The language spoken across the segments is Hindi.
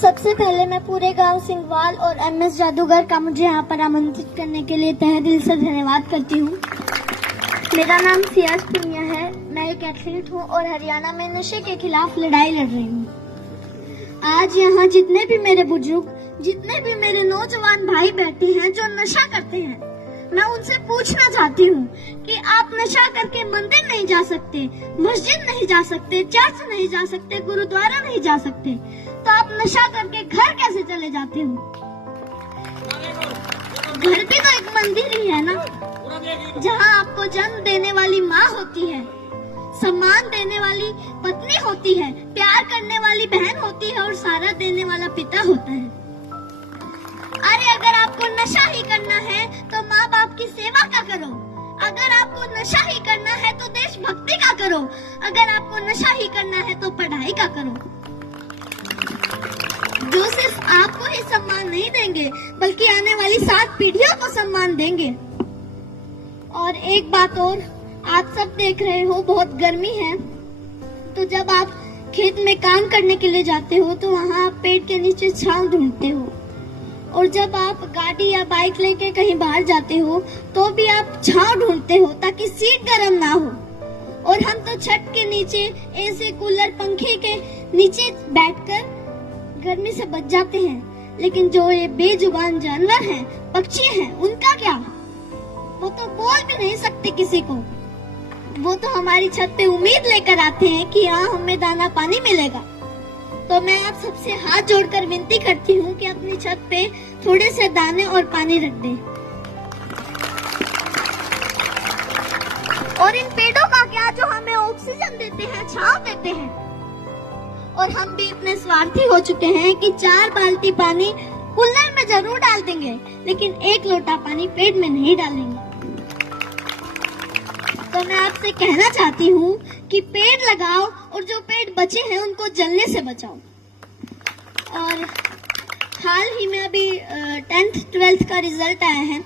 सबसे पहले मैं पूरे गांव सिंघवाल और एमएस जादूगर का मुझे यहाँ पर आमंत्रित करने के लिए तहे दिल से धन्यवाद करती हूँ। मेरा नाम सियाज पुनिया है। मैं एक एथलीट हूँ और हरियाणा में नशे के खिलाफ लड़ाई लड़ रही हूँ। आज यहाँ जितने भी मेरे बुजुर्ग, जितने भी मेरे नौजवान भाई बैठे हैं जो नशा करते हैं, मैं उनसे पूछना चाहती हूँ कि आप नशा करके मंदिर नहीं जा सकते, मस्जिद नहीं जा सकते, चर्च नहीं जा सकते, गुरुद्वारा नहीं जा सकते, तो आप नशा करके घर कैसे चले जाते हो? घर भी तो एक मंदिर ही है ना, जहाँ आपको जन्म देने वाली माँ होती है, सम्मान देने वाली पत्नी होती है, प्यार करने वाली बहन होती है और सहारा देने वाला पिता होता है। अरे अगर आपको नशा ही करना है तो माँ बाप की सेवा का करो। अगर आपको नशा ही करना है तो देशभक्ति का करो। अगर आपको नशा ही करना है तो पढ़ाई का करो। जो सिर्फ आपको ही सम्मान नहीं देंगे बल्कि आने वाली 7 पीढ़ियों को सम्मान देंगे। और एक बात और, आप सब देख रहे हो बहुत गर्मी है, तो जब आप खेत में काम करने के लिए जाते हो तो वहाँ आप पेड़ के नीचे छांव ढूंढते हो, और जब आप गाड़ी या बाइक लेके कहीं बाहर जाते हो तो भी आप छांव ढूंढते हो ताकि सीट गर्म ना हो। और हम तो छत के नीचे एसी, कूलर, पंखे के नीचे बैठकर गर्मी से बच जाते हैं। लेकिन जो ये बेजुबान जानवर हैं, पक्षी हैं, उनका क्या? वो तो बोल भी नहीं सकते किसी को। वो तो हमारी छत पे उम्मीद लेकर आते हैं कि यहाँ हमें दाना पानी मिलेगा। तो मैं आप सबसे हाथ जोड़कर विनती करती हूँ कि अपनी छत पे थोड़े से दाने और पानी रख दें। और इन पेड़ों का क्या जो हमें ऑक्सीजन देते हैं, छांव देते हैं। और हम भी इतने स्वार्थी हो चुके हैं कि 4 बाल्टी पानी कूलर में जरूर डाल देंगे, लेकिन 1 लोटा पानी पेड़ में नहीं डालेंगे। तो मैं आपसे कहना चाहती हूँ कि पेड़ लगाओ और जो पेड़ बचे हैं उनको जलने से बचाओ। और हाल ही में अभी 10th 12th का रिजल्ट आया है,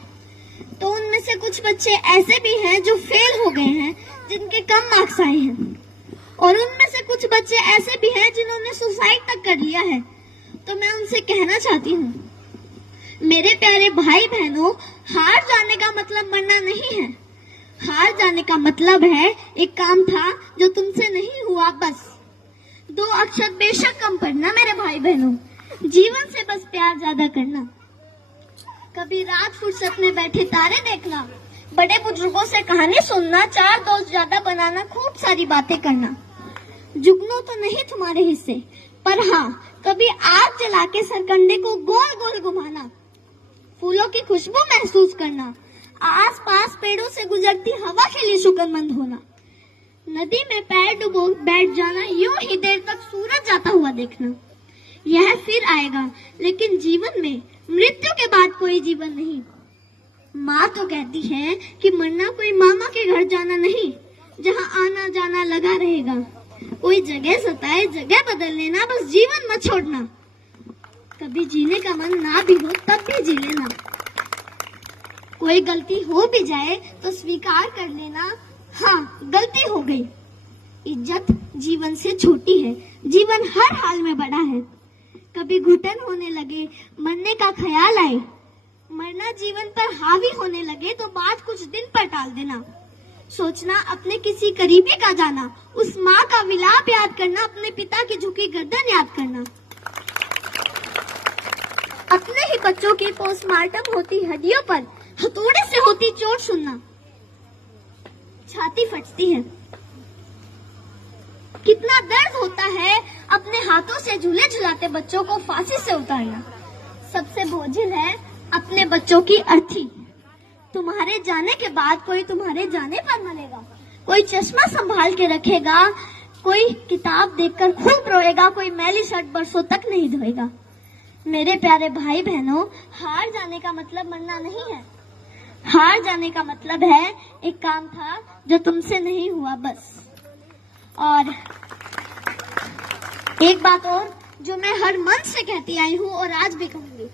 तो उनमें से कुछ बच्चे ऐसे भी हैं जो फेल हो गए हैं, जिनके कम मार्क्स आए हैं, और उनमें से कुछ बच्चे ऐसे भी हैं जिन्होंने सुसाइड तक कर लिया है। तो मैं उनसे कहना चाहती हूँ, मेरे प्यारे भाई बहनों, हार जाने का मतलब मरना नहीं है। हार जाने का मतलब है एक काम था जो तुमसे नहीं हुआ, बस 2 अक्षर बेशक कम पढ़ना। मेरे भाई बहनों, जीवन से बस प्यार ज्यादा करना। कभी रात फुर्सत में बैठे तारे देखना, बड़े बुजुर्गों से कहानी सुनना, 4 दोस्त ज्यादा बनाना, खूब सारी बातें करना। जुगनू तो नहीं तुम्हारे हिस्से, पर हाँ, कभी आग जला के सरकंडे को गोल गोल घुमाना, फूलों की खुशबू महसूस करना, आसपास पेड़ों से गुजरती हवा के लिए शुक्रमंद होना, नदी में पैर डुबो बैठ जाना, यूं ही देर तक सूरज जाता हुआ देखना। यह फिर आएगा, लेकिन जीवन में मृत्यु के बाद कोई जीवन नहीं। माँ तो कहती है कि मरना कोई मामा के घर जाना नहीं, जहाँ आना जाना लगा रहेगा। कोई जगह सताए, जगह बदल लेना, बस जीवन मत छोड़ना। कभी जीने का मन ना भी हो तब भी जी लेना। कोई गलती हो भी जाए तो स्वीकार कर लेना, हाँ गलती हो गई। इज्जत जीवन से छोटी है, जीवन हर हाल में बड़ा है। कभी घुटन होने लगे, मरने का ख्याल आए, मरना जीवन पर हावी होने लगे तो बात कुछ दिन पर टाल देना। सोचना अपने किसी करीबी का जाना, उस माँ का विलाप याद करना, अपने पिता की झुकी गर्दन याद करना। अपने ही बच्चों की पोस्टमार्टम होती हड्डियों पर हथौड़े से होती चोट सुनना, छाती फटती है। कितना दर्द होता है अपने हाथों से झूले झुलाते बच्चों को फांसी से उतारना। सबसे बोझिल है अपने बच्चों की अर्थी। तुम्हारे जाने के बाद कोई तुम्हारे जाने पर मरेगा, कोई चश्मा संभाल के रखेगा, कोई किताब देखकर खूब रोएगा, कोई मैली शर्ट बरसों तक नहीं धोएगा। मेरे प्यारे भाई बहनों, हार जाने का मतलब मरना नहीं है। हार जाने का मतलब है एक काम था जो तुमसे नहीं हुआ, बस। और एक बात और जो मैं हर मन से कहती आई हूँ और आज भी कहूंगी,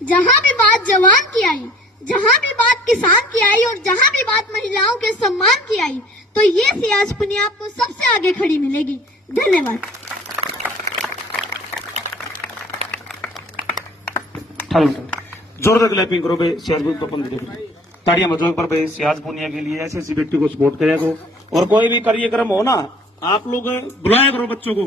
जहाँ भी बात जवान की आई, जहाँ भी बात किसान की आई और जहाँ भी बात महिलाओं के सम्मान की आई, तो ये सियाज पुनिया आपको सबसे आगे खड़ी मिलेगी। धन्यवाद। जोरदार क्लैपिंग करो भाई सियाज तो अपन दे ताड़ियां बजाओ पर भाई सियाज पुनिया के लिए ऐसे ऐसे व्यक्ति को सपोर्ट करेगा। और कोई भी कार्यक्रम हो ना, आप लोग बुलाया करो बच्चों को।